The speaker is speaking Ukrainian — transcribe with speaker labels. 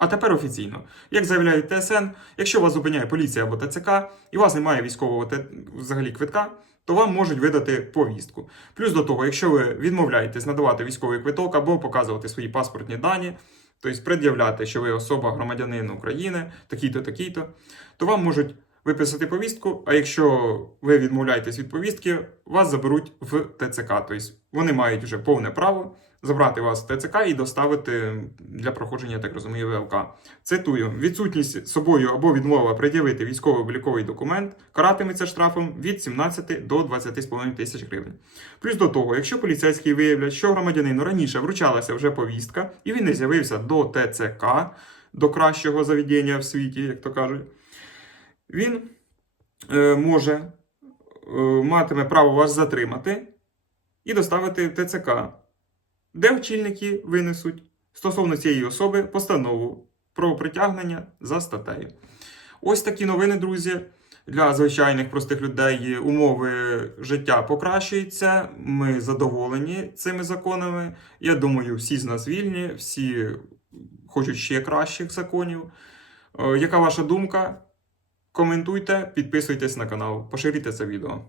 Speaker 1: А тепер офіційно. Як заявляють ТСН, якщо вас зупиняє поліція або ТЦК і у вас немає військового взагалі квитка, то вам можуть видати повістку. Плюс до того, якщо ви відмовляєтесь надавати військовий квиток або показувати свої паспортні дані, тобто пред'являти, що ви особа громадянин України, такий-то, такий-то, то вам можуть виписати повістку. А якщо ви відмовляєтесь від повістки, вас заберуть в ТЦК. Тобто вони мають вже повне право забрати вас в ТЦК і доставити для проходження, так розумію, ВЛК. Цитую: відсутність собою або відмова пред'явити військово-обліковий документ каратиметься штрафом від 17 до 20,5 тисяч гривень. Плюс до того, якщо поліцейські виявлять, що громадянину раніше вручалася вже повістка, і він не з'явився до ТЦК, до кращого заведення в світі, як то кажуть, він е, може е, матиме право вас затримати і доставити в ТЦК, де очільники винесуть стосовно цієї особи постанову про притягнення за статтею. Ось такі новини, друзі. Для звичайних простих людей умови життя покращуються. Ми задоволені цими законами. Я думаю, всі з нас вільні, всі хочуть ще кращих законів. Е, Яка ваша думка? Коментуйте, підписуйтесь на канал, поширюйте це відео.